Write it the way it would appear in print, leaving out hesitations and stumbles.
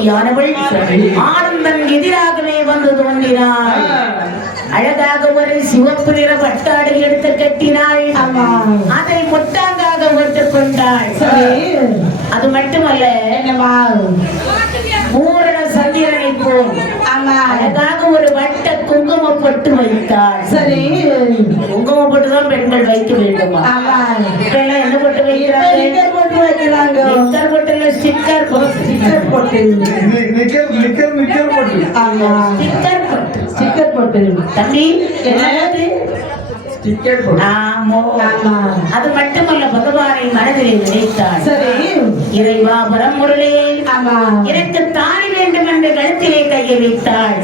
தேவயானவள் ஆனந்தன் எதிராகவே வந்து தோன்றினாள். அழகாக ஒரு சிவப்பு நிற பட்டாடை எடுத்து கட்டினாள். அதை முட்டாங்காக ஓட்டுக் கொண்டாள். அது மட்டுமல்ல, பூரண சந்திரனை போல் அழகாக ஒரு வட்ட குங்கும பொட்டு வைத்தாள். சரி, குங்கும பொட்டு தான் பெண்கள் வைக்க வேண்டுமா? என்ன பொட்டு வைக்கிறாங்க? ஸ்டிக்கர் பொட்டு. தம்பி அது மட்டுமல்ல, பகவானை மனதிலே நினைத்தாள். இறைவா பரம்பொருளே, எனக்கு தாய் வேண்டும் என்று கழுத்திலே கையை வைத்தாள்.